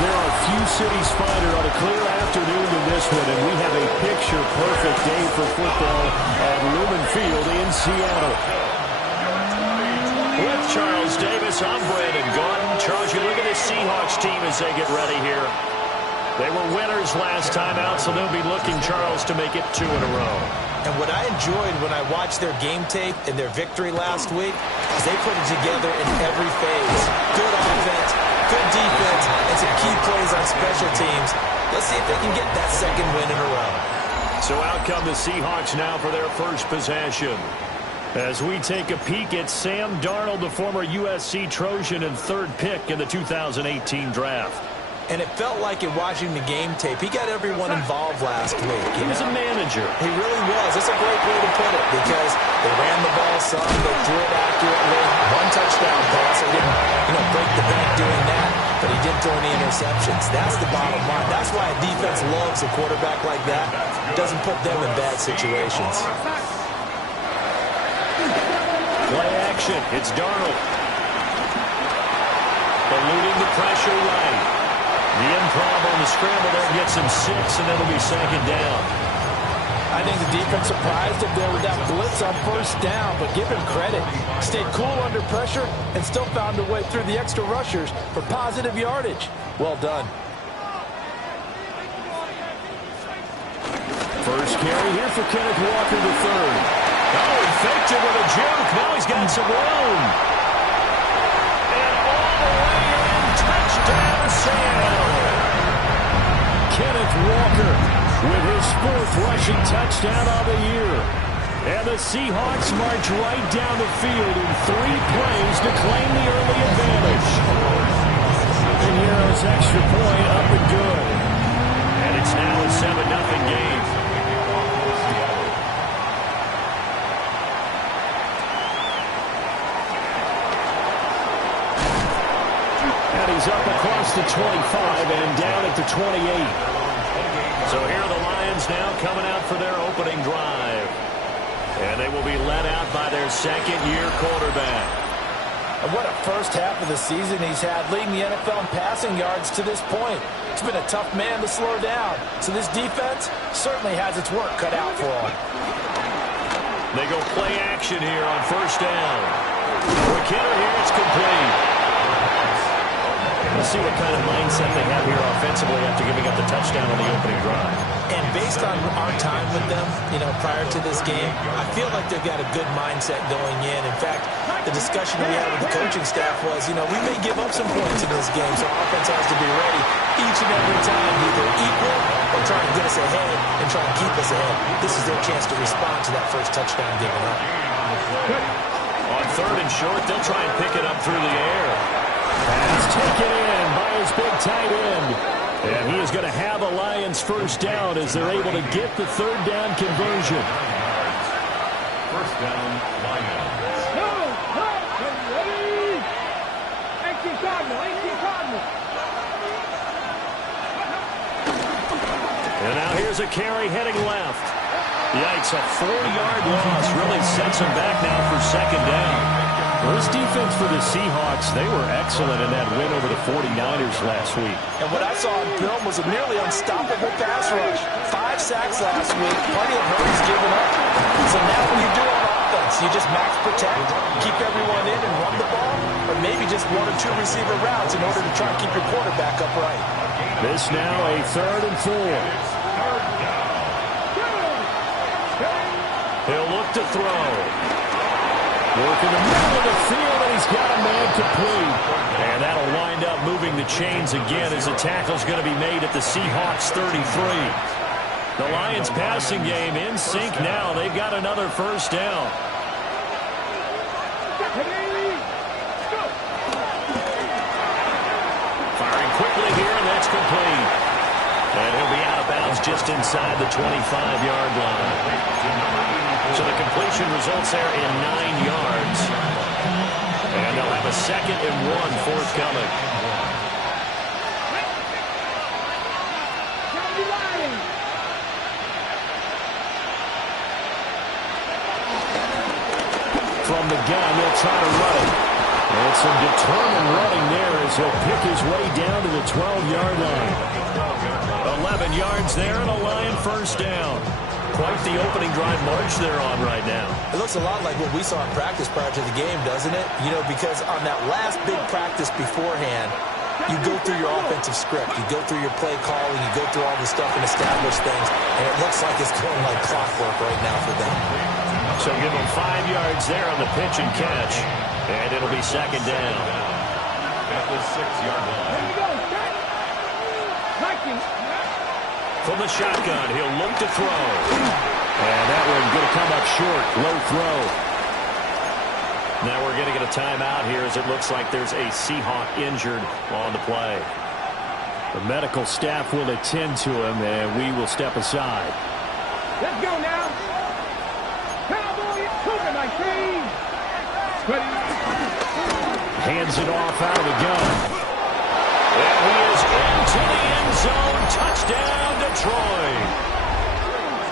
there are few cities finer on a clear afternoon than this one, and we have a picture-perfect day for football at Lumen Field in Seattle. With Charles Davis, I'm Brandon Gordon. Charles, you look at this Seahawks team as they get ready here. They were winners last time out, so they'll be looking, Charles, to make it 2 in a row. And what I enjoyed when I watched their game tape and their victory last week is they put it together in every phase. Good offense, good defense, and some key plays on special teams. Let's see if they can get that second win in a row. So out come the Seahawks now for their first possession. As we take a peek at Sam Darnold, the former USC Trojan and 3rd pick in the 2018 draft. And it felt like in watching the game tape, he got everyone involved last week. He was a manager. He really was. That's a great way to put it because they ran the ball some, they threw it accurately. 1 touchdown pass. He didn't, break the bank doing that, but he didn't throw any interceptions. That's the bottom line. That's why a defense loves a quarterback like that. It doesn't put them in bad situations. Play action. It's Darnold. Eluding the pressure right. The improv on the scramble there gets him 6, and it'll be 2nd down. I think the defense surprised him there with that blitz on 1st down, but give him credit. Stayed cool under pressure and still found a way through the extra rushers for positive yardage. Well done. First carry here for Kenneth Walker III. Oh, he faked it with a juke. Now he's got some room. And all the way in, touchdown, Sam. Kenneth Walker with his 4th rushing touchdown of the year. And the Seahawks march right down the field in 3 plays to claim the early advantage. And here's extra point up and good. And it's now a 7-0 game. And he's up across the 25 and down at the 28. So here are the Lions now coming out for their opening drive. And they will be led out by their 2nd-year quarterback. And what a first half of the season he's had, leading the NFL in passing yards to this point. It's been a tough man to slow down. So this defense certainly has its work cut out for him. They go play action here on 1st down. McKinnon here, it's complete. We'll see what kind of mindset they have here offensively after giving up the touchdown on the opening drive. And based on our time with them, prior to this game, I feel like they've got a good mindset going in. In fact, the discussion we had with the coaching staff was, we may give up some points in this game, so our offense has to be ready each and every time, either equal or try and get us ahead and try and keep us ahead. This is their chance to respond to that first touchdown given up. On 3rd and short, they'll try and pick it up through the air. Pass taken in by his big tight end. And he is going to have a Lions 1st down as they're able to get the 3rd down conversion. 1st down, Lions. And now here's a carry heading left. Yikes, a 4-yard loss really sets him back now for 2nd down. Well, this defense for the Seahawks, they were excellent in that win over the 49ers last week. And what I saw on film was a nearly unstoppable pass rush. 5 sacks last week, plenty of hurries given up. So now what do you do on offense? You just max protect, keep everyone in and run the ball, or maybe just 1 or 2 receiver routes in order to try and keep your quarterback upright. This now a 3rd and 4. He'll look to throw. Work in the middle of the field, and he's got a man complete. And that'll wind up moving the chains again as the tackle's going to be made at the Seahawks 33. The Lions passing game in sync now. They've got another 1st down. Firing quickly here, and that's complete. And he'll be out of bounds just inside the 25-yard line. So the completion results there in 9 yards. And they'll have a 2nd and 1 forthcoming. From the gun, they'll try to run it. And some determined running there as he'll pick his way down to the 12-yard line. 11 yards there and a Lion first down. Quite the opening drive march they're on right now. It looks a lot like what we saw in practice prior to the game, doesn't it? You know, because on that last big practice beforehand, you go through your offensive script. You go through your play calling. You go through all the stuff and establish things. And it looks like it's going like clockwork right now for them. So give them 5 yards there on the pitch and catch. And it'll be second down. At the 6-yard line. From the shotgun, he'll look to throw. And that one going to come up short. Low throw. Now we're going to get a timeout here as it looks like there's a Seahawk injured on the play. The medical staff will attend to him, and we will step aside. Let's go now. Cowboys, Cougar 19. Ready. Hands it off out of the gun. And he is into the end zone. Touchdown, Detroit.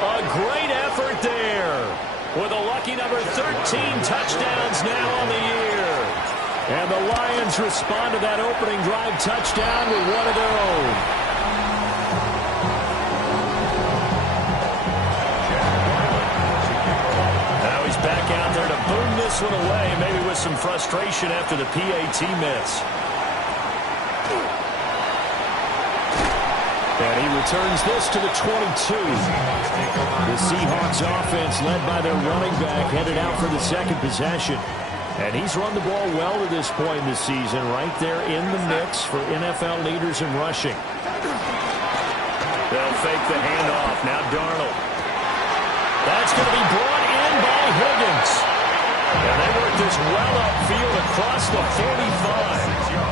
A great effort there. With a lucky number 13 touchdowns now on the year. And the Lions respond to that opening drive touchdown with one of their own. Now he's back out there to boom this one away, maybe with some frustration after the PAT miss. And he returns this to the 22. The Seahawks offense led by their running back headed out for the second possession. And he's run the ball well to this point in the season, right there in the mix for NFL leaders in rushing. They'll fake the handoff. Now Darnold. That's going to be brought in by Higgins. And they work this well upfield across the 45.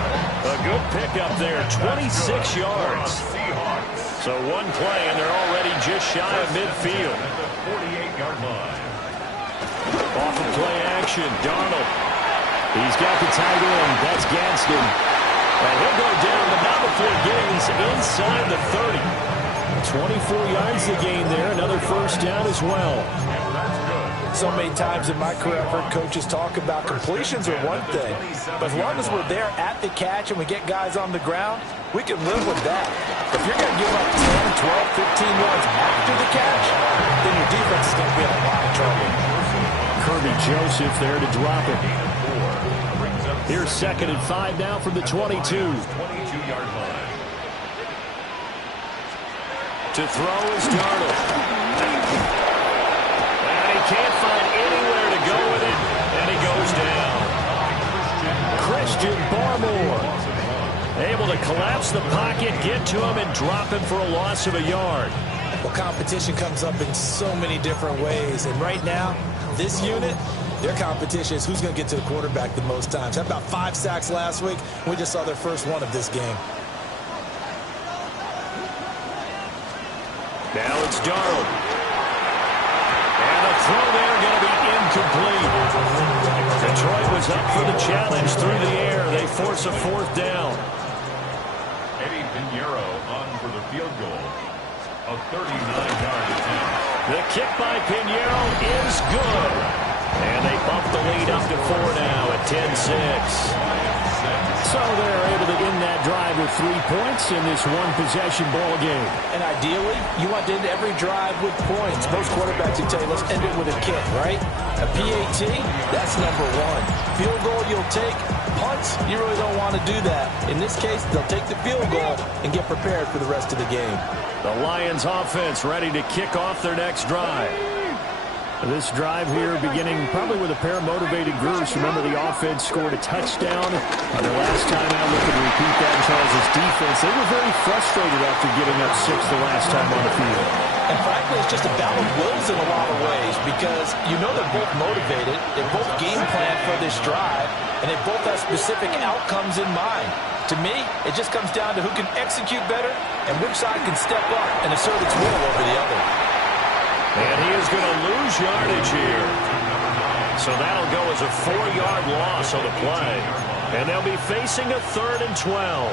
A good pickup there, 26 yards. So one play, and they're already just shy of midfield. At the 48-yard line. Off of play action, Darnold. He's got the tight end. That's Gadsden. And he'll go down, but not before getting these inside the 30. 24 yards to gain there. Another first down as well. So many times in my career, I've heard coaches talk about completions are one thing, but as long as we're there at the catch and we get guys on the ground, we can live with that. If you're going to give up 10, 12, 15 yards after the catch, then your defense is going to be in a lot of trouble. Kirby Joseph there to drop it. Here's 2nd and 5 now from the 22. 22-yard line. To throw is Darnold. Can't find anywhere to go with it, and he goes down. Christian Barmore Able to collapse the pocket, get to him, and drop him for a loss of a yard. Well, competition comes up in so many different ways, and right now, this unit, their competition is who's going to get to the quarterback the most times. Had about 5 sacks last week. We just saw their first one of this game. Now it's Darnold. And a throw there going to be incomplete. Detroit was up for the challenge through the air. They force a 4th down. Eddie Pinheiro on for the field goal. A 39-yard attempt. The kick by Pinheiro is good. And they bump the lead up to 4 now at 10-6. So they're able to end that drive with 3 points in this one-possession ball game. And ideally, you want to end every drive with points. Most quarterbacks would tell you, let's end it with a kick, right? A PAT, that's number 1. Field goal you'll take. Punts, you really don't want to do that. In this case, they'll take the field goal and get prepared for the rest of the game. The Lions offense ready to kick off their next drive. This drive here beginning probably with a pair of motivated groups. Remember, the offense scored a touchdown. The last time out, look at repeat that in Charles' defense. They were very frustrated after giving up 6 the last time on the field. And frankly, it's just a battle of wills in a lot of ways because you know they're both motivated. They both game plan for this drive, and they both have specific outcomes in mind. To me, it just comes down to who can execute better and which side can step up and assert its will over the other. And he is going to lose yardage here. So that'll go as a 4-yard loss on the play. And they'll be facing a 3rd and 12.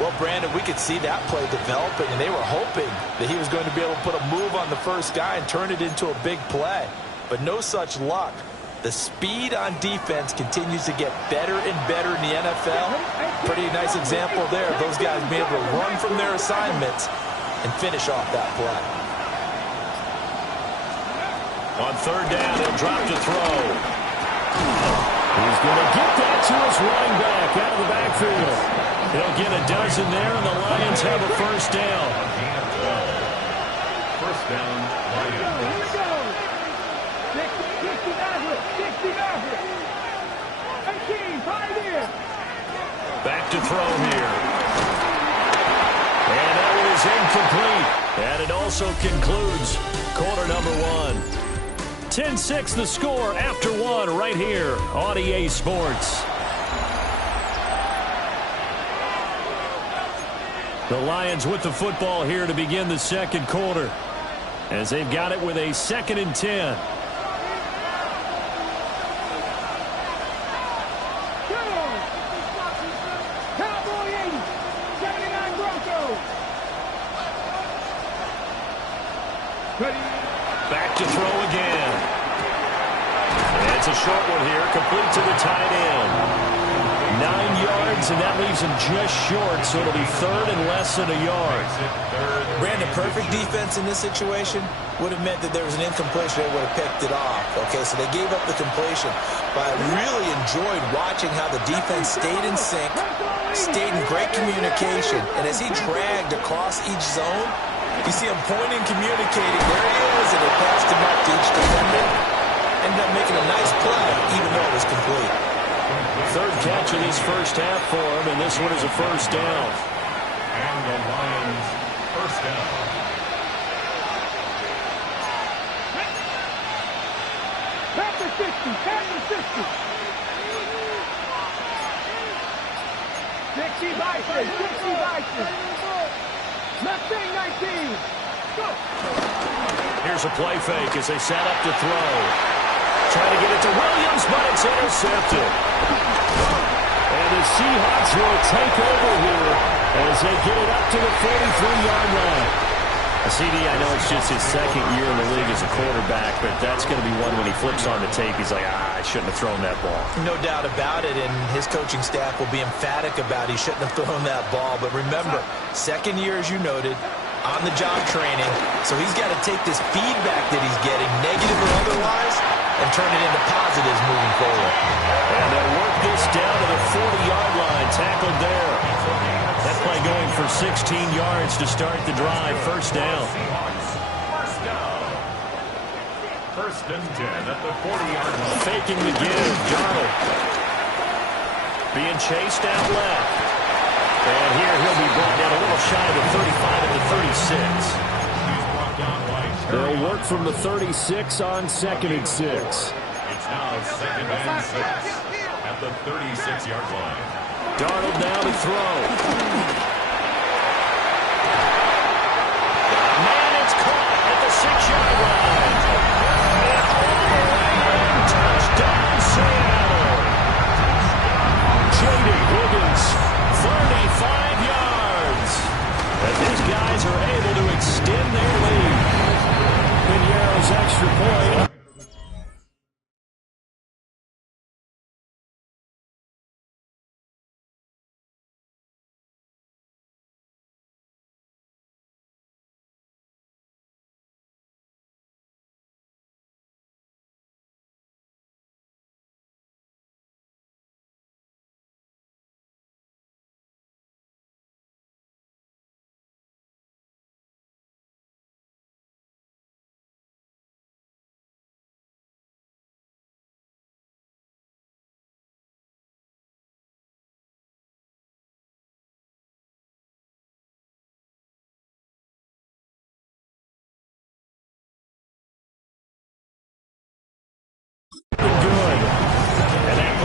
Well, Brandon, we could see that play developing, and they were hoping that he was going to be able to put a move on the first guy and turn it into a big play. But no such luck. The speed on defense continues to get better and better in the NFL. Pretty nice example there of those guys being able to run from their assignments and finish off that play. On third down, he'll drop to throw. He's going to get that to his running back out of the backfield. He'll get a dozen there, and the Lions have a first down. First down, Lions. 60 Maverick. 18, Pioneer. Back to throw here. And that one is incomplete. And it also concludes quarter number one. 10-6 the score after one right here on EA Sports. The Lions with the football here to begin the second quarter, as they've got it with a 2nd and 10. Back to throw again. And it's a short one here, complete to the tight end. 9 yards, and that leaves him just short, so it'll be third and less than a yard. Brandon, perfect defense in this situation would have meant that there was an incompletion. They would have picked it off. Okay, so they gave up the completion. But I really enjoyed watching how the defense stayed in sync, stayed in great communication, and as he dragged across each zone, you see him pointing, communicating. There he is, and they passed him up to each defender. Ended up making a nice play, even though it was complete. Third catch of this first half for him, and this one is a first down. And the Lions first down. After 60, after 60. 60 Bison, 60 Bison. Left wing 19. Go. Here's a play fake as they set up to throw. Trying to get it to Williams, but it's intercepted. And the Seahawks will take over here as they get it up to the 43-yard line. CD, I know it's just his second year in the league as a quarterback, but that's going to be one when he flips on the tape. He's like, I shouldn't have thrown that ball. No doubt about it, and his coaching staff will be emphatic about he shouldn't have thrown that ball. But remember, second year, as you noted, on-the-job training, so he's got to take this feedback that he's getting, negative or otherwise, and turn it into positives moving forward. And they'll work this down to the 40-yard line, tackled there. That play going for 16 yards to start the drive. First down. First and 10 at the 40-yard line. Faking the give. Darnold being chased out left. And here he'll be brought down a little shy of the 35 at the 36. They'll work from the 36 on 2nd and 6. It's now 2nd and 6 at the 36-yard line. Darnold now to throw. Man, it's caught at the 6-yard line. And all the way in, touchdown Seattle. J.D. Higgins, 35 yards. And these guys are able to extend their lead. Piñeiro's extra point.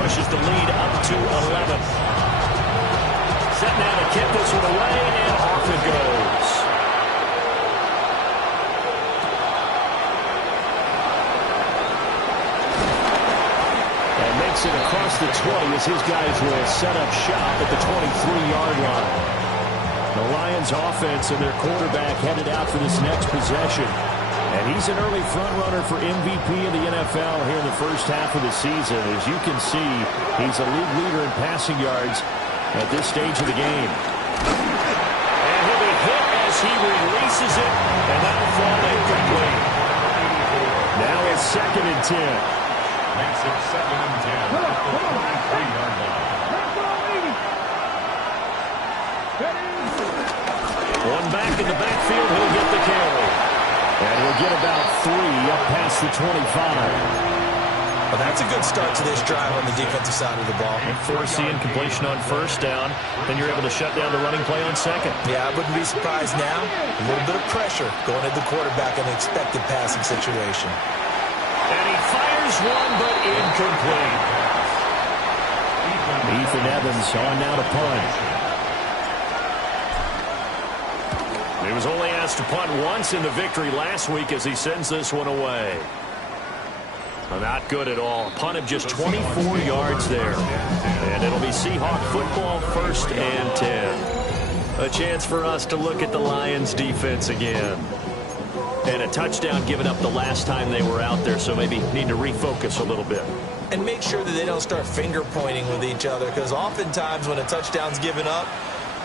Pushes the lead up to 11. Set now to kick this one away, and off it goes. And makes it across the 20 as his guys will set up shop at the 23-yard line. The Lions offense and their quarterback headed out for this next possession. And he's an early front-runner for MVP of the NFL here in the first half of the season. As you can see, he's a league leader in passing yards at this stage of the game. And he'll be hit as he releases it, and that'll fall incomplete. Now it's 2nd and 10. Makes it 2nd and 10 at the 43-yard line. One back in the backfield, he'll get the carry. And he'll get about 3 up past the 25. Well, that's a good start to this drive on the defensive side of the ball. Forcing completion on first down, then you're able to shut down the running play on second. Yeah, I wouldn't be surprised now. A little bit of pressure going at the quarterback in an expected passing situation. And he fires one, but incomplete. Ethan Evans on now to punt. He was only asked to punt once in the victory last week as he sends this one away. Well, not good at all. Punt of just 24 yards there. And it'll be Seahawk football, 1st and 10. A chance for us to look at the Lions defense again. And a touchdown given up the last time they were out there, so maybe need to refocus a little bit. And make sure that they don't start finger pointing with each other, because oftentimes when a touchdown's given up,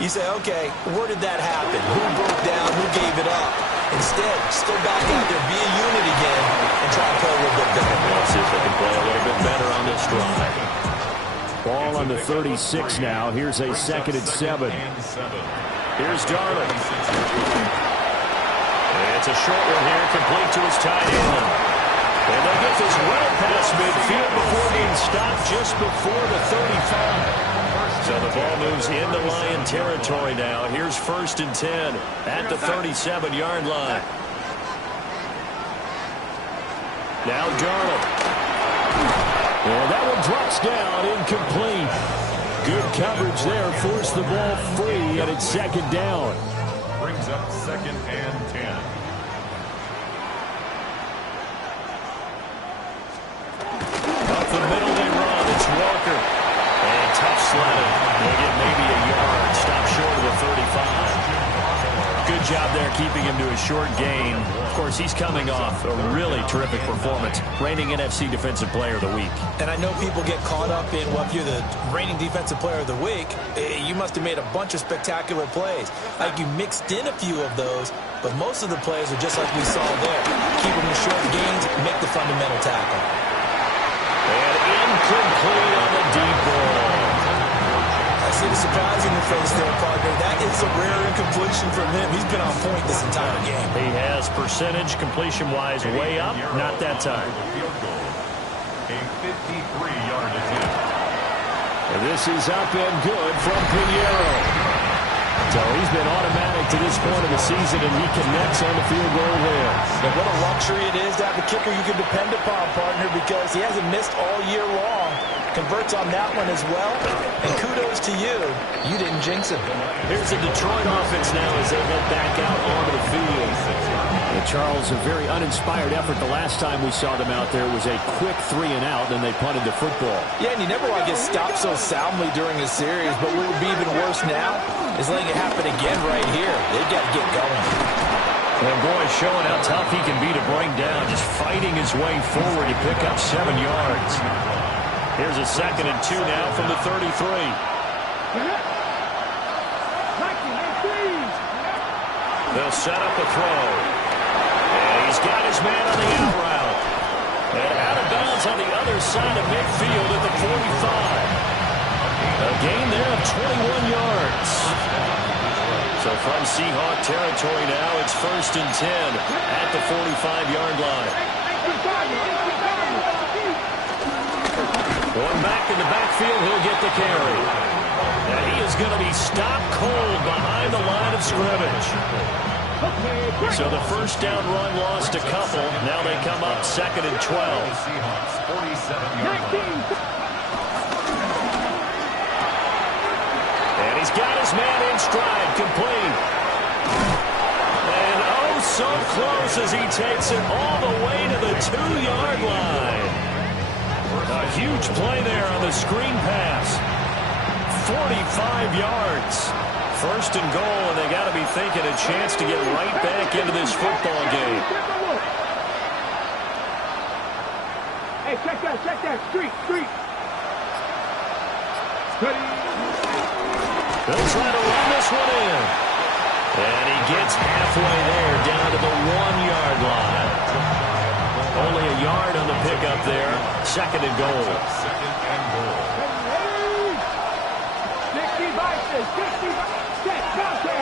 you say, okay, where did that happen? Who broke down? Who gave it up? Instead, just go back out there, be a unit again, and try to play a little bit better. Let's see if they can play a little bit better on this drive. Ball on the 36 now. Here's a 2nd and 7. Here's Darnold. It's a short one here, complete to his tight end. And they'll get this well past midfield before being stopped just before the 35. So the ball moves into Lion territory now. Here's 1st and 10 at the 37-yard line. Now Darnold. And that one drops down, incomplete. Good coverage there, forced the ball free, and it's 2nd down. Brings up 2nd and 10. Up the middle they run. It's Walker. And tough sledding. They'll get maybe a yard. Stop short of the 35. Good job there keeping him to a short gain. Of course, he's coming off a really terrific performance. Reigning NFC Defensive Player of the Week. And I know people get caught up in, well, if you're the reigning Defensive Player of the Week, you must have made a bunch of spectacular plays. Like you mixed in a few of those, but most of the plays are just like we saw there. Keep them in short gains, make the fundamental tackle. And incomplete on the deep ball. I see the surprise in your face there, partner. That is a rare incompletion from him. He's been on point this entire game. He has percentage completion-wise way up. Not that time. A 53-yard attempt. And this is up and good from Pinheiro. So he's been automatic to this point of the season, and he connects on the field goal there. And what a luxury it is to have a kicker you can depend upon, partner, because he hasn't missed all year long. Converts on that one as well. And kudos to you. You didn't jinx him. Here's the Detroit offense now as they head back out onto the field. And Charles, a very uninspired effort. The last time we saw them out there was a quick 3-and-out, and they punted the football. Yeah, and you never want to get stopped so soundly during a series, but what would be even worse now is letting it happen again right here. They've got to get going. And boy, showing how tough he can be to bring down, just fighting his way forward to pick up 7 yards. Here's a 2nd and 2 now from the 33. They'll set up a throw. And he's got his man on the out route. And out of bounds on the other side of midfield at the 45. A gain there of 21 yards. So from Seahawk territory now, it's 1st and 10 at the 45-yard line. One back in the backfield, he'll get the carry. And he is going to be stopped cold behind the line of scrimmage. So the first down run lost a couple. Now they come up 2nd and 12. Seahawks 47-yard line. And he's got his man in stride, complete. And oh, so close as he takes it all the way to the 2-yard line. A huge play there on the screen pass. 45 yards. 1st and goal, and they got to be thinking a chance to get right back into this football game. Hey, check that. Street. Steady. They'll try to run this one in. And he gets halfway there, down to the 1-yard line. Only a yard on the pickup there. 2nd and goal. 60 boxes. Check contact.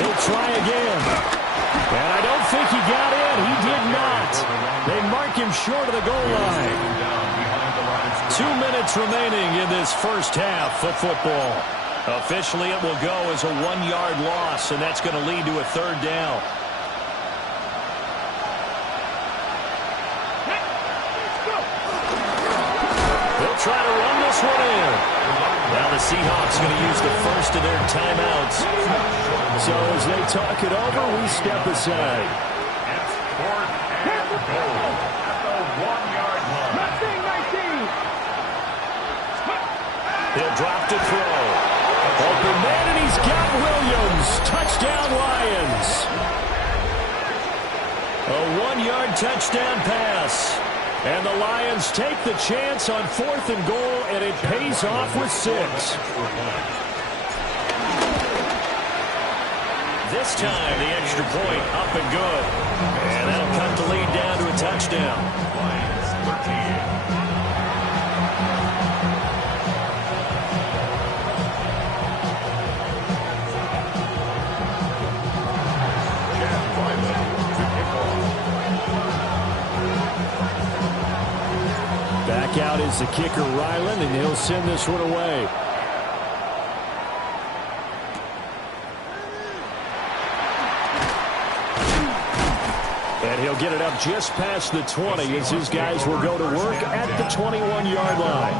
He'll try again. And I don't think he got in. He did not. They mark him short of the goal line. 2 minutes remaining in this first half of football. Officially, it will go as a 1-yard loss, and that's going to lead to a 3rd down. They'll try to run this one in. Now the Seahawks going to use the first of their timeouts. So as they talk it over, we step aside. It's 4th and goal at the 1-yard line. Mustang 19. He'll drop to throw. Open man, and he's got Williams. Touchdown, Lions. A 1-yard touchdown pass. And the Lions take the chance on 4th and goal, and it pays off with 6. This time, the extra point up and good. And that'll cut the lead down to a touchdown. Lions 13. Back out is the kicker, Ryland, and he'll send this one away. And he'll get it up just past the 20 as his guys will go to work at the 21-yard line.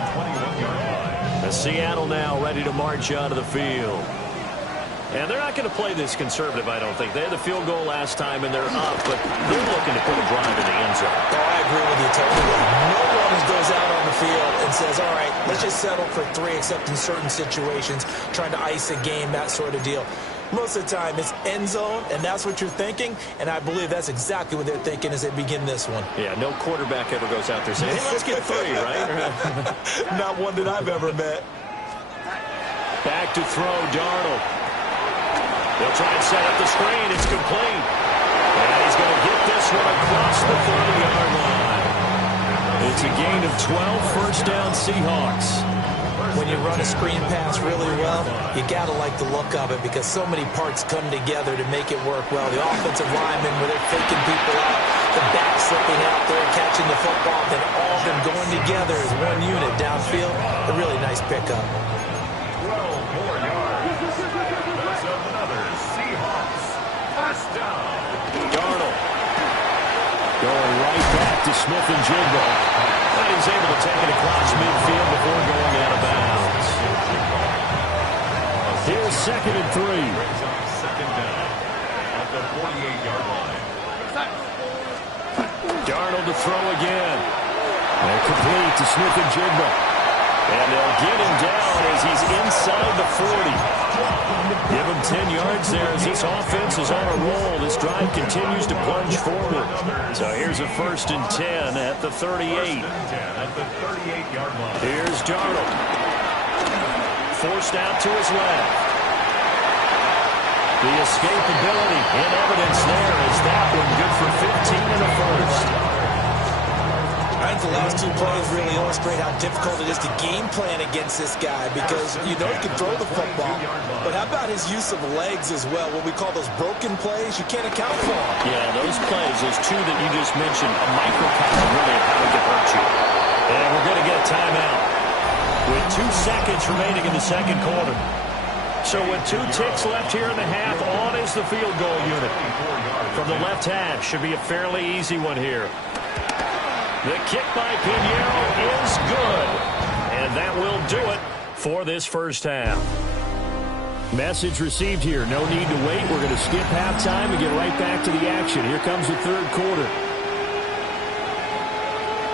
The Seattle now ready to march out of the field. And they're not going to play this conservative, I don't think. They had the field goal last time, and they're up, but they're looking to put a drive in the end zone. Oh, I agree with you totally. No one goes out on the field and says, all right, let's just settle for 3, except in certain situations, trying to ice a game, that sort of deal. Most of the time, it's end zone, and that's what you're thinking, and I believe that's exactly what they're thinking as they begin this one. Yeah, no quarterback ever goes out there saying, hey, let's get 3, right? Not one that I've ever met. Back to throw, Darnold. They'll try and set up the screen. It's complete. And he's going to get this one across the 30-yard line. It's a gain of 12, first down Seahawks. When you run a screen pass really well, you got to like the look of it because so many parts come together to make it work well. The offensive linemen, where they're faking people out, the back slipping out there, catching the football, then all of them going together as one unit downfield. A really nice pickup. 12 more yards. That's another Seahawks first down. Darnold Going right back to Smith and Jigba. And he's able to take it across midfield before going out of bounds. Here's 2nd and 3. Brings up 2nd down at the 48-yard line. Darnold to throw again. And complete to Smith and Jigba. And they'll get him down as he's inside the 40. Give him 10 yards there as this offense is on a roll. This drive continues to plunge forward. So here's a 1st and 10 at the 38. At the 38-yard line. Here's Darnold. Forced out to his left. The escapability in evidence there is that one good for 15 in the first. I think the last 2 plays really illustrate how difficult it is to game plan against this guy because you know he can throw the football, but how about his use of legs as well, what we call those broken plays? You can't account for them. Yeah, those plays, those 2 that you just mentioned, a microcosm really of how it can hurt you. And we're going to get a timeout with 2 seconds remaining in the second quarter. So with 2 ticks left here in the half, on is the field goal unit. From the left half, should be a fairly easy one here. The kick by Pinheiro is good. And that will do it for this first half. Message received here. No need to wait. We're going to skip halftime and get right back to the action. Here comes the third quarter.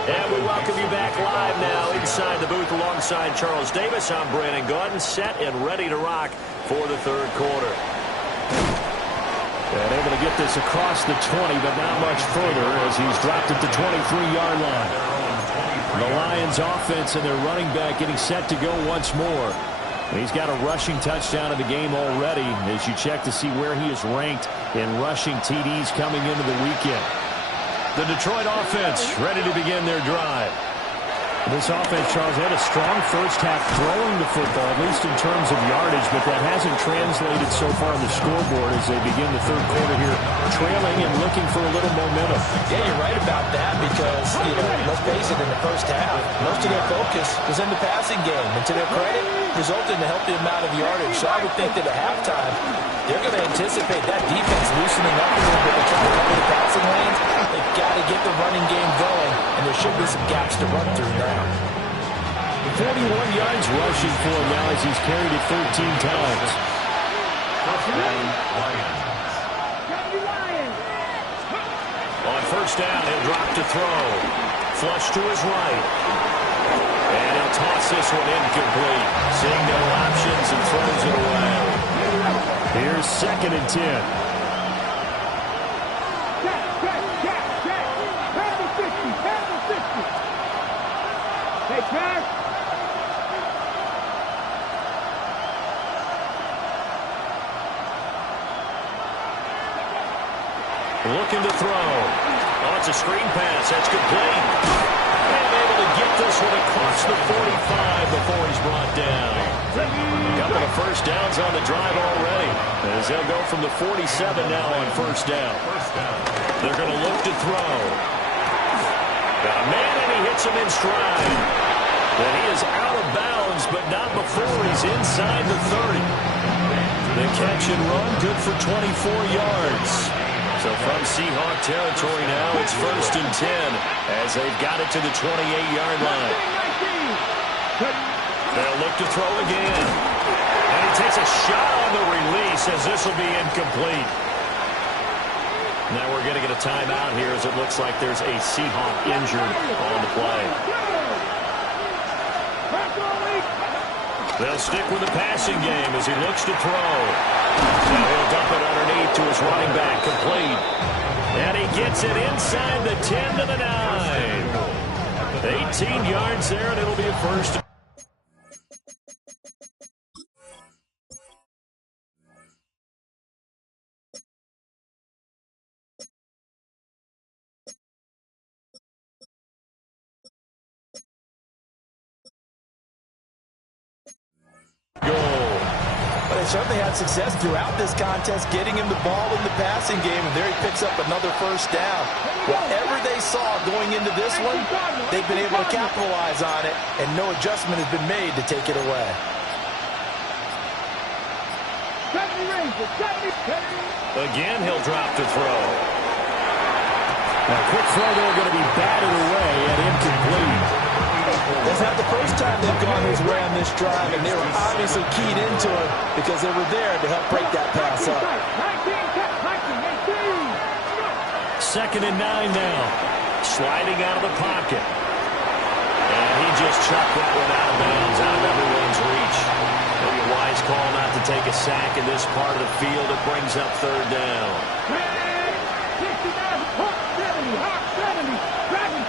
And we welcome you back live now inside the booth alongside Charles Davis. I'm Brandon Gaudin, set and ready to rock for the third quarter. And able to get this across the 20, but not much further as he's dropped at the 23-yard line. The Lions offense and their running back getting set to go once more. And he's got a rushing touchdown in the game already as you check to see where he is ranked in rushing TDs coming into the weekend. The Detroit offense ready to begin their drive. This offense, Charles, had a strong first half throwing the football, at least in terms of yardage, but that hasn't translated so far on the scoreboard as they begin the third quarter here, trailing and looking for a little momentum. Yeah, you're right about that because, let's face it, in the first half, most of their focus was in the passing game. And to their credit, resulted in a healthy amount of yardage. So I would think that at halftime, they're going to anticipate that defense loosening up a little bit and trying to cover the passing lanes. They've got to get the running game going, and there should be some gaps to run through now. 41 yards rushing for him now as he's carried it 13 times. On first down, he'll drop to throw. Flush to his right. And he'll toss this one incomplete. Seeing no options and throws it away. Here's 2nd and 10. Looking to throw. Oh, it's a screen pass. That's complete. And able to get this one across the 45 before he's brought down. Couple of first downs on the drive already, as they'll go from the 47 now on first down. They're going to look to throw. Got a man, and he hits him in stride. And he is out of bounds, but not before he's inside the 30. The catch and run, good for 24 yards. So from Seahawk territory now, it's 1st and 10 as they've got it to the 28-yard line. They'll look to throw again. And he takes a shot on the release as this will be incomplete. Now we're going to get a timeout here as it looks like there's a Seahawk injured on the play. They'll stick with the passing game as he looks to throw. Now he'll dump it underneath to his running back, complete. And he gets it inside the 10 to the 9. 18 yards there, and it'll be a first. They certainly had success throughout this contest, getting him the ball in the passing game, and there he picks up another first down. Whatever they saw going into this one, they've been able to capitalize on it, and no adjustment has been made to take it away. Again, he'll drop to throw. A quick throw there going to be batted away and incomplete. That's not the first time they've gone his way on this drive, and they were obviously keyed into it because they were there to help break that pass up. 2nd and 9 now. Sliding out of the pocket. And he just chucked that one out of bounds, out of everyone's reach. Maybe a wise call not to take a sack in this part of the field. It brings up 3rd down.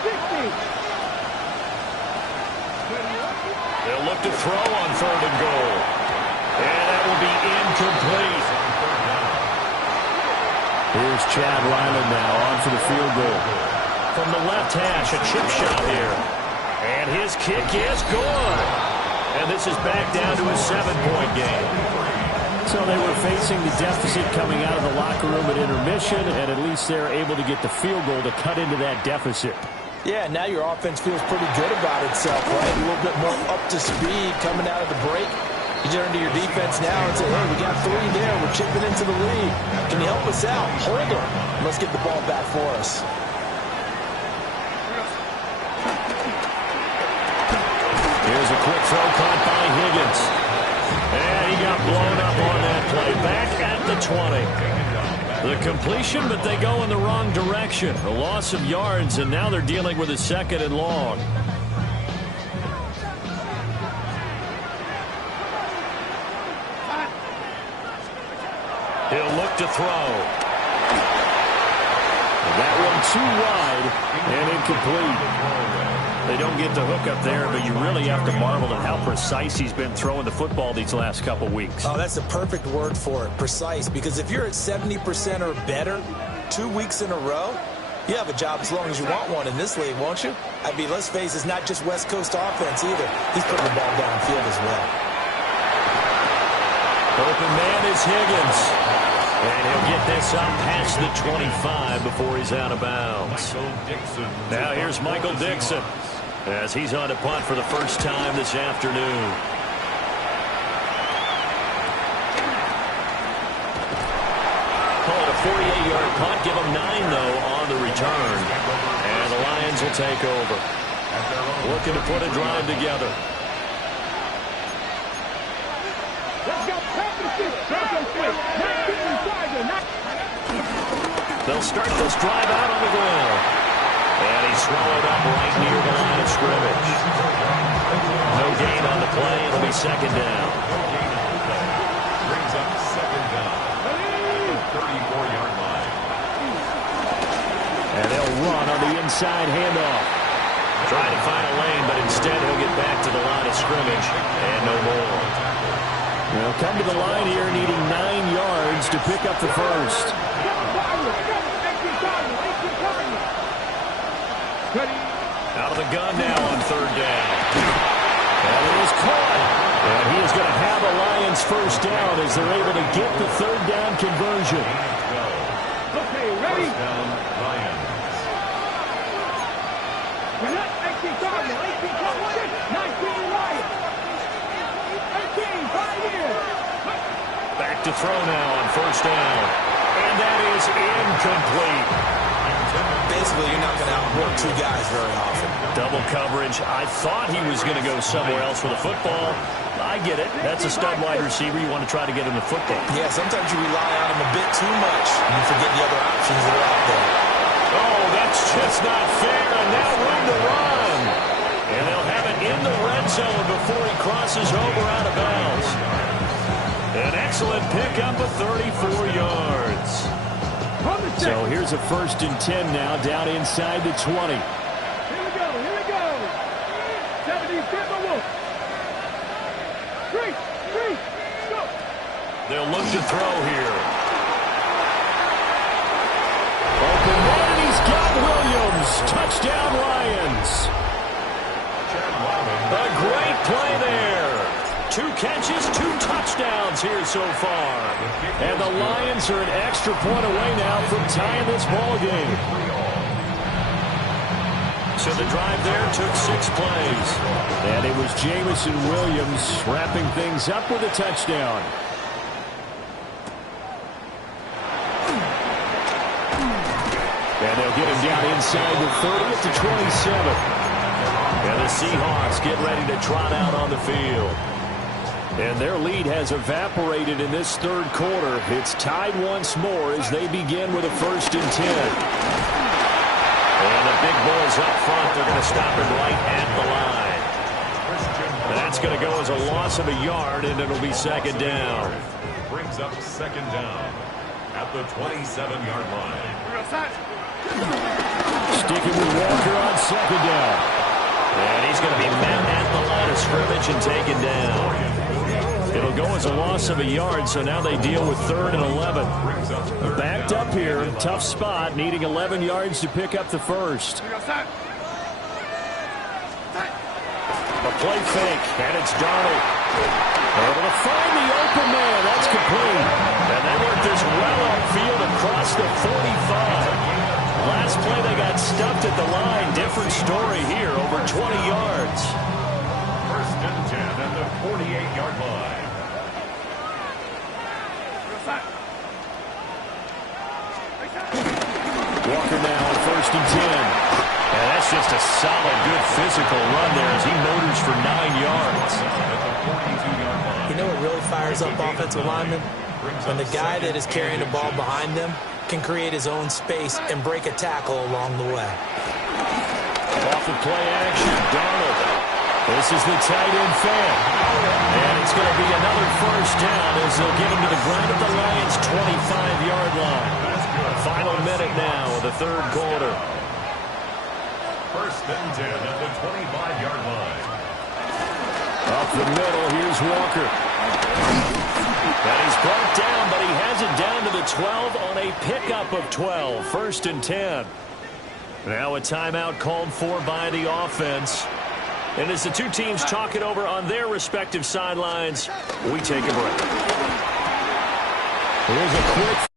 60. They'll look to throw on 3rd and goal. And that will be incomplete. Here's Chad Ryland now on for the field goal. From the left hash, a chip shot here. And his kick is good. And this is back down to a 7-point game. So they were facing the deficit coming out of the locker room at intermission, and at least they're able to get the field goal to cut into that deficit. Yeah, now your offense feels pretty good about itself, right? A little bit more up to speed coming out of the break. You turn to your defense now and say, hey, we got 3 there. We're chipping into the lead. Can you help us out? Hold them. Let's get the ball back for us. Here's a quick throw caught by Higgins. And he got blown up on that play. Back at the 20. The completion, but they go in the wrong direction. A loss of yards, and now they're dealing with a 2nd and long. He'll look to throw. That one too wide and incomplete. They don't get the hook up there, but you really have to marvel at how precise he's been throwing the football these last couple weeks. Oh, that's the perfect word for it, precise. Because if you're at 70% or better 2 weeks in a row, you have a job as long as you want one in this league, won't you? I mean, let's face it, it's not just West Coast offense either. He's putting the ball downfield as well. Open man is Higgins. And he'll get this up past the 25 before he's out of bounds. Now here's Michael Dixon as he's on to punt for the first time this afternoon. Call it a 48-yard punt. Give him 9, though, on the return. And the Lions will take over. Looking to put a drive together. They'll start this drive out on the ground. And he's swallowed up right near the line of scrimmage. No gain on the play. It'll be second down. Brings up second down at the 34-yard line. And they'll run on the inside handoff. Trying to find a lane, but instead he'll get back to the line of scrimmage. And no more. They'll come to the line here needing 9 yards to pick up the first. Out of the gun now on third down. And it is caught. And he is going to have a Lions first down as they're able to get the third down conversion. Okay, ready? First down, Lions. We're not 18 Cardinals, 18 Cardinals, 19 Lions. 18, 5 years. Back to throw now on first down. And that is incomplete. Basically, you're not going to outwork 2 guys very often. Double coverage. I thought he was going to go somewhere else with the football. I get it. That's a stud wide receiver. You want to try to get him the football. Yeah, sometimes you rely on him a bit too much, and you forget the other options that are out there. Oh, that's just not fair. And now room to run. And they'll have it in the red zone before he crosses over out of bounds. An excellent pickup of 34 yards. So here's a 1st and 10 now, down inside the 20. Here we go. 70, Wolf. 3, go. They'll look to throw here. Open man, and he's got Williams. Touchdown, Lions. A great play there. 2 catches, 2 touchdowns here so far. And the Lions are an extra point away now from tying this ball game. So the drive there took 6 plays. And it was Jameson Williams wrapping things up with a touchdown. And they'll get him down inside the 30 at the 27. And the Seahawks get ready to trot out on the field. And their lead has evaporated in this third quarter. It's tied once more as they begin with a 1st and 10. And the big boys up front, they're going to stop it right at the line. That's going to go as a loss of a yard, and it'll be second down. Brings up second down at the 27-yard line. Sticking with Walker on second down. And he's going to be met at the line of scrimmage and taken down. It'll go as a loss of a yard, so now they deal with 3rd and 11. Backed up here, tough spot, needing 11 yards to pick up the first. A play fake, and it's Darnold. Able to find the open man. That's complete. And they work this well upfield across the 45. Last play they got stuffed at the line. Different story here, over 20 yards. 1st and 10 at the 48-yard line. Walker now on 1st and 10. And that's just a solid, good physical run there as he motors for 9 yards. You know what really fires up offensive linemen? When the guy that is carrying the ball behind them can create his own space and break a tackle along the way. Off of play action, Darnold. This is the tight end fan. And it's going to be another first down as they'll get him to the ground at the Lions' 25-yard line. Final minute now of the third quarter. First and 10 at the 25-yard line. Up the middle, here's Walker. And he's brought down, but he has it down to the 12 on a pickup of 12. First and 10. Now a timeout called for by the offense. And as the two teams talk it over on their respective sidelines, we take a break. Here's a quick.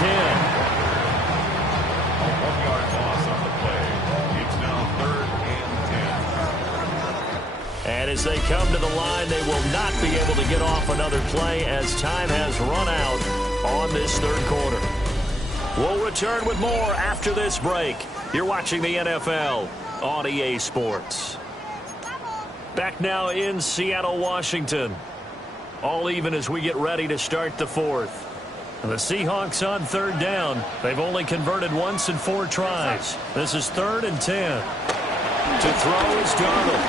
A 1-yard loss on the play. It's now 3rd and 10. And as they come to the line, they will not be able to get off another play as time has run out on this third quarter. We'll return with more after this break. You're watching the NFL on EA Sports. Back now in Seattle, Washington. All even as we get ready to start the fourth. The Seahawks on third down. They've only converted once in 4 tries. This is 3rd and 10. To throw is Darnold.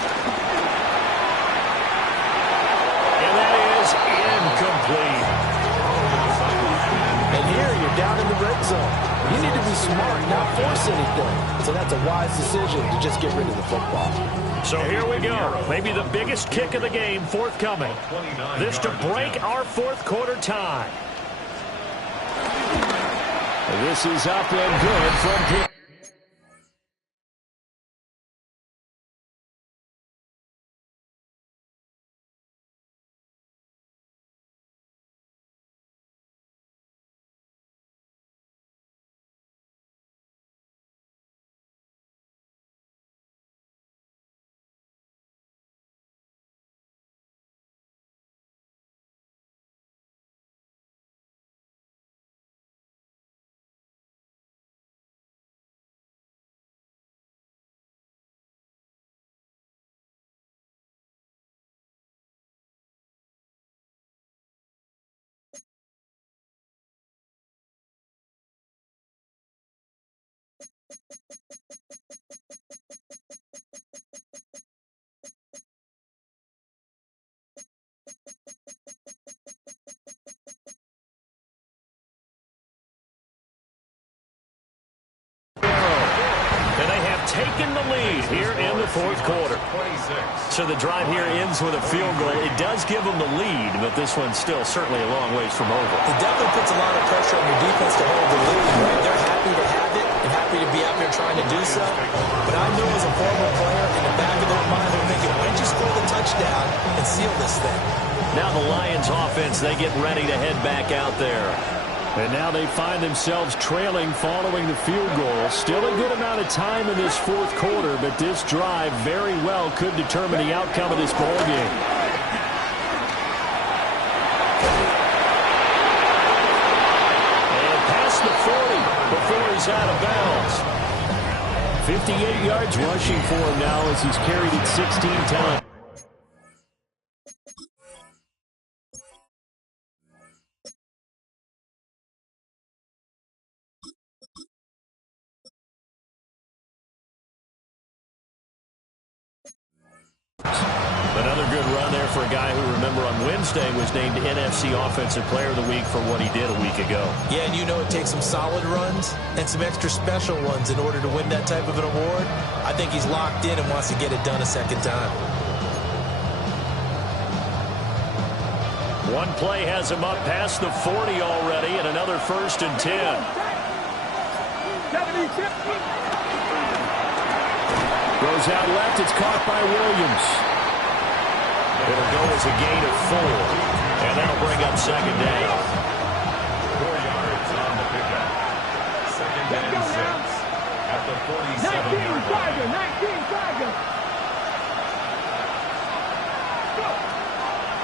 And that is incomplete. And here you're down in the red zone. You need to be smart, not force anything. So that's a wise decision to just get rid of the football. So here we go. Maybe the biggest kick of the game forthcoming. This to break our fourth quarter tie. This is up and good from Pitt. And they have taken the lead here in the fourth quarter. So the drive here ends with a field goal. It does give them the lead, but this one's still certainly a long ways from over. It definitely puts a lot of pressure on your defense to hold the lead. Right? They're happy to have it and happy to be out there trying to do so. But I know as a former player, in the back of their mind, they're thinking, why don't you score the touchdown and seal this thing? Now the Lions offense, they get ready to head back out there. And now they find themselves trailing following the field goal. Still a good amount of time in this fourth quarter, but this drive very well could determine the outcome of this ball game. And past the 40 before he's out of bounds. 58 yards rushing for him now as he's carried it 16 times. Another good run there for a guy who, remember, on Wednesday was named NFC Offensive Player of the Week for what he did a week ago. Yeah, and you know it takes some solid runs and some extra special ones in order to win that type of an award. I think he's locked in and wants to get it done a second time. One play has him up past the 40 already, and another 1st and 10. 70-50. Goes out left. It's caught by Williams. It'll go as a gain of 4, and that'll bring up second down. 4 yards on the pickup. 2nd and 6 at the 47-yard line. 19 Tiger.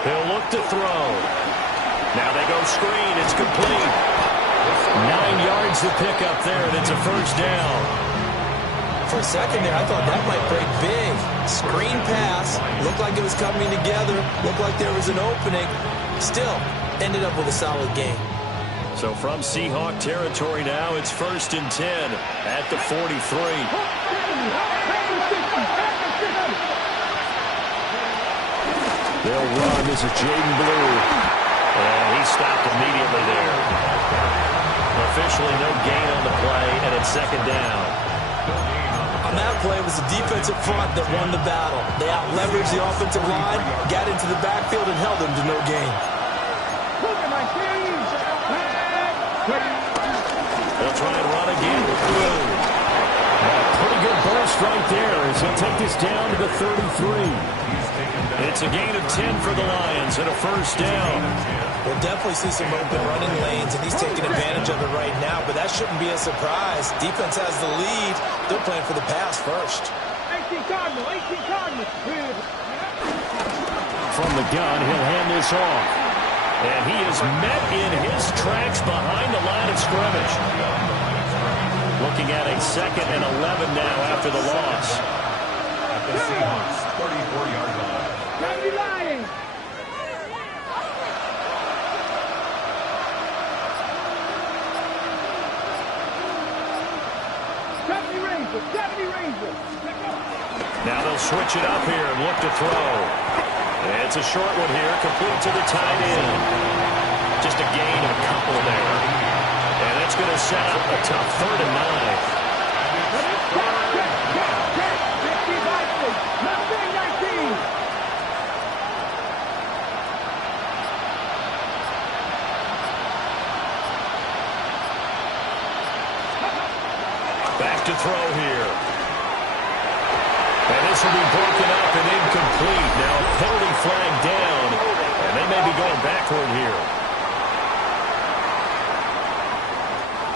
He'll look to throw. Now they go screen. It's complete. 9 yards to pick up there, and it's a first down. For a second there, I thought that might break big. Screen pass. Looked like it was coming together. Looked like there was an opening. Still, ended up with a solid game. So from Seahawk territory now, it's 1st and 10 at the 43. They'll run. This is Jaden Blue. And he stopped immediately there. Officially no gain on the play, and it's 2nd down. On that play, it was the defensive front that won the battle. They out-leveraged the offensive line, got into the backfield, and held them to no gain. They'll try and run again with Blue. Pretty good burst right there as he'll take this down to the 33. It's a gain of 10 for the Lions and a first down. We'll definitely see some open running lanes, and he's taking advantage of it right now, but that shouldn't be a surprise. Defense has the lead. They're playing for the pass first. 18 Cardinal. From the gun, he'll hand this off. And he is met in his tracks behind the line of scrimmage. Looking at a 2nd and 11 now after the loss. At the Seahawks 34-yard line. County Lions. Now they'll switch it up here and look to throw. It's a short one here, complete to the tight end. Just a gain of a couple there. And that's going to set up a tough 3rd and 9. Back to throw here. And this will be broken up and incomplete. Now a penalty flag down, and they may be going backward here.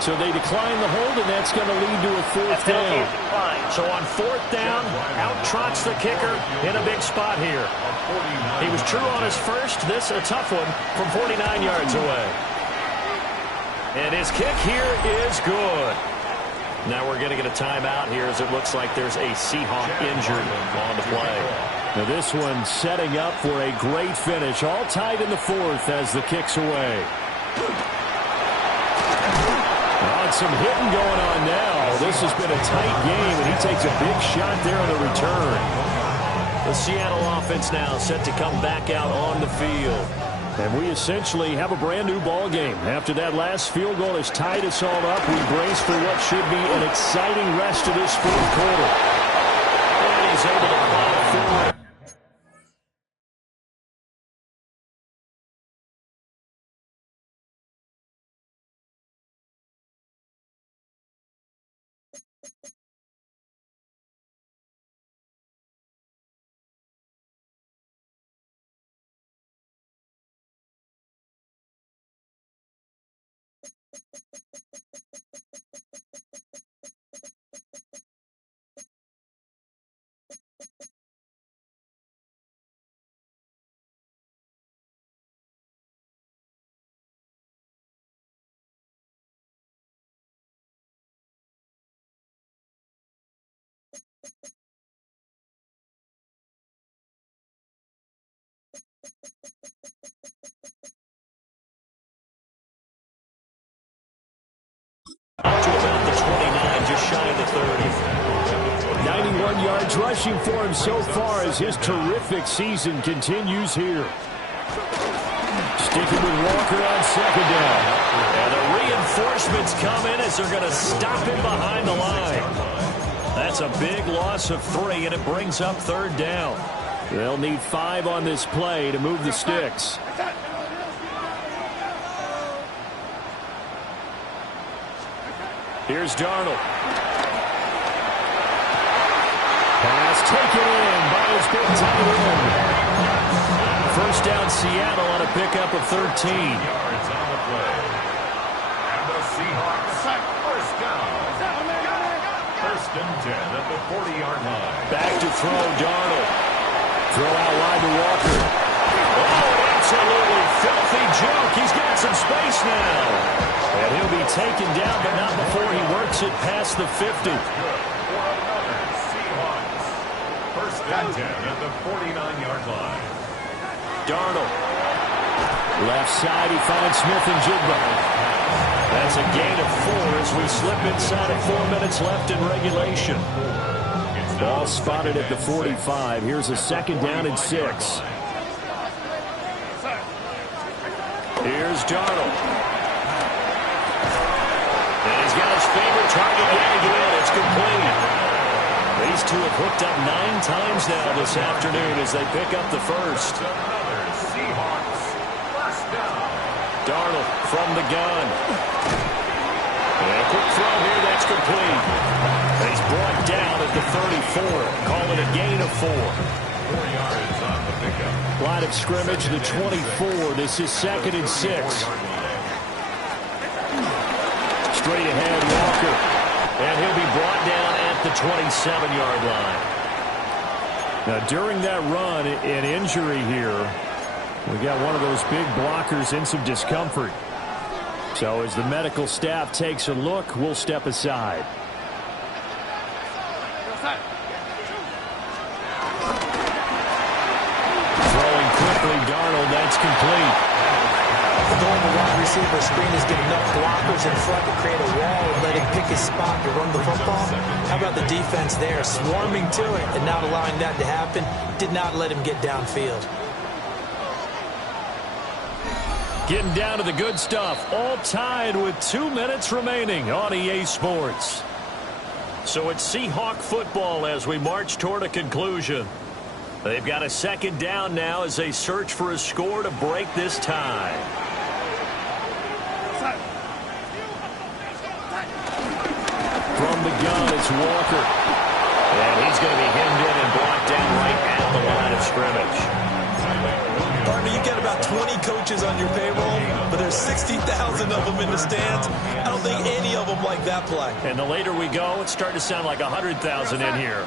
So they decline the hold, and that's going to lead to a 4th down. So on 4th down, out trots the kicker in a big spot here. He was true on his first. This a tough one from 49 yards away. And his kick here is good. Now we're going to get a timeout here as it looks like there's a Seahawk injured on the play. Now this one setting up for a great finish. All tied in the 4th as the kick's away. Some hitting going on now. This has been a tight game, and he takes a big shot there on the return. The Seattle offense now set to come back out on the field. And we essentially have a brand-new ball game. After that last field goal has tied us all up, we brace for what should be an exciting rest of this 4th quarter. And he's able to plow forward. Up to about the 29, just shy of the 30. 91 yards rushing for him so far as his terrific season continues here. Sticking with Walker on 2nd down. And the reinforcements come in as they're going to stop him behind the line. That's a big loss of 3, and it brings up 3rd down. They'll need 5 on this play to move the sticks. Here's Darnold. Pass taken in by his big tight end. First down Seattle on a pickup of 13. Yards on the play. And the Seahawks first down. 1st and 10 at the 40-yard line. Back to throw Darnold. Throw out wide to Walker. Oh, it's Absolutely filthy juke. He's got some space now. And he'll be taken down, but not before he works it past the 50. Seahawks. First and 10 at the 49-yard line. Darnold. Left side, he finds Smith-Njigba. That's a gain of 4 as we slip inside of 4 minutes left in regulation. Ball spotted at the 45. Here's a second down and 6. Here's Darnold. And he's got his favorite target yet again. It's complete. These two have hooked up 9 times now this afternoon as they pick up the first. Another Seahawks. First down. Darnold from the gun. And a quick throw here, that's complete. And he's brought down at the 34. Call it a gain of 4. 4 yards on the pickup. Line of scrimmage, the 24. This is second and 6. Straight ahead, Walker. And he'll be brought down at the 27-yard line. Now, during that run, an injury here, we got one of those big blockers in some discomfort. So as the medical staff takes a look, we'll step aside. Throwing quickly, Darnold, that's complete. Going the wide receiver screen is get enough blockers in front to create a wall and let him pick his spot to run the football. How about the defense there, swarming to it and not allowing that to happen? Did not let him get downfield. Getting down to the good stuff. All tied with 2 minutes remaining on EA Sports. So it's Seahawk football as we march toward a conclusion. They've got a second down now as they search for a score to break this tie. From the gun, it's Walker. And he's going to be hemmed in and brought down right at the line of scrimmage. Partner, you got about 20 coaches on your payroll, but there's 60,000 of them in the stands. I don't think any of them like that play. And the later we go, it's starting to sound like 100,000 in here.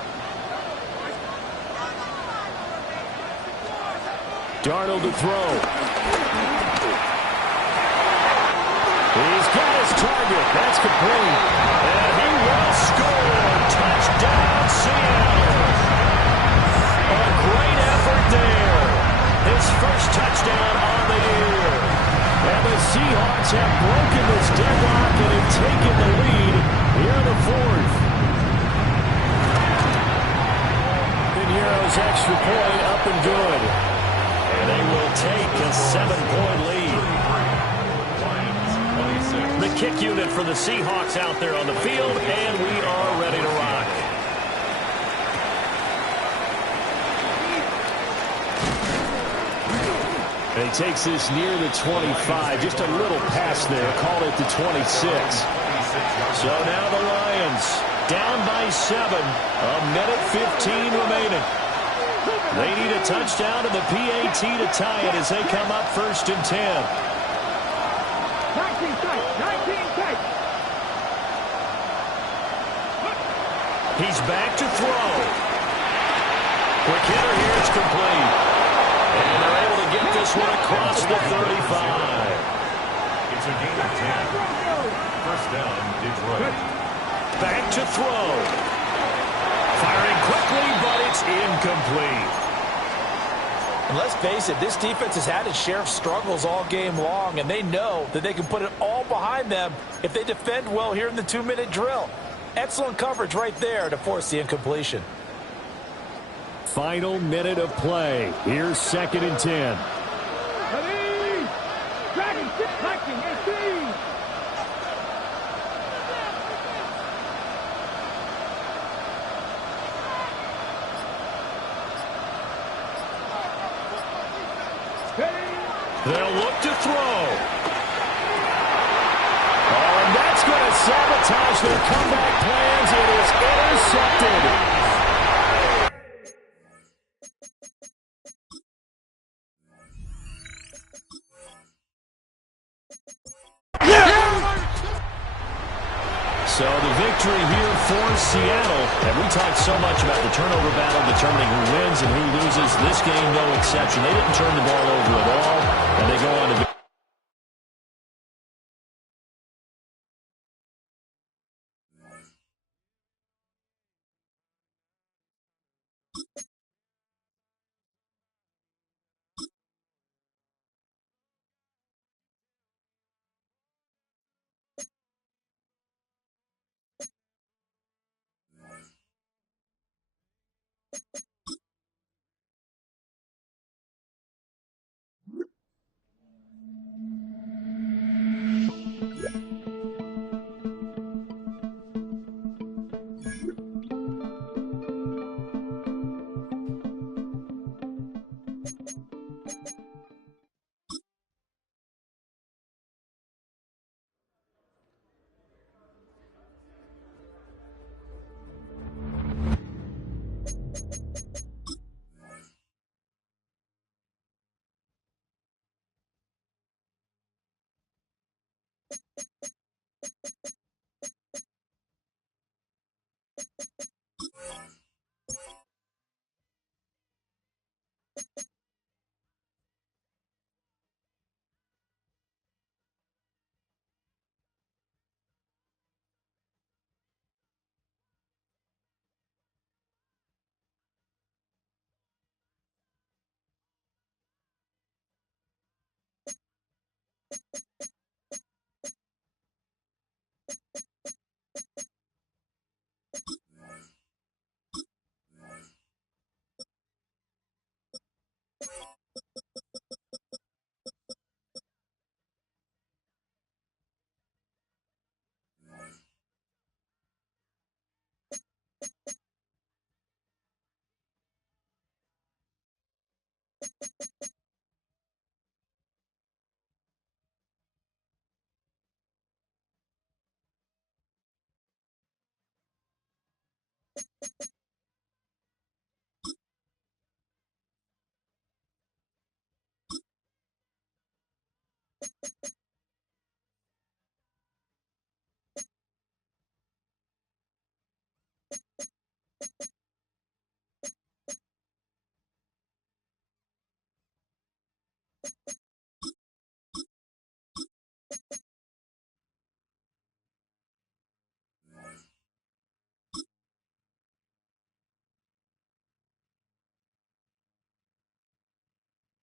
Darnold to throw. He's got his target. That's complete. And he will score. Touchdown, Seattle. A great effort there. His first touchdown on the year. And the Seahawks have broken this deadlock and have taken the lead here in the 4th. Piñeiro's extra point up and good. And they will take a 7-point lead. The kick unit for the Seahawks out there on the field, and we are ready to rock. And he takes this near the 25, just a little past there, call it the 26. So now the Lions down by 7, a minute 15 remaining. They need a touchdown and the PAT to tie it as they come up first and 10. 19 tight. He's back to throw. Quick hitter here, it's complete. And they're able to get this one across the 35. It's a gain of 10. First down, Detroit. Back to throw. Firing quickly, but it's incomplete. And let's face it, this defense has had its share of struggles all game long, and they know that they can put it all behind them if they defend well here in the 2-minute drill. Excellent coverage right there to force the incompletion. Final minute of play. Here's second and 10. Ready? Dragon, liking, 18. They'll look to throw. Oh, and that's going to sabotage their comeback plans. It is intercepted. So the victory here for goes Seattle. And we talked so much about the turnover battle determining who wins and who loses. This game, no exception. They didn't turn the ball over at all, and they go on to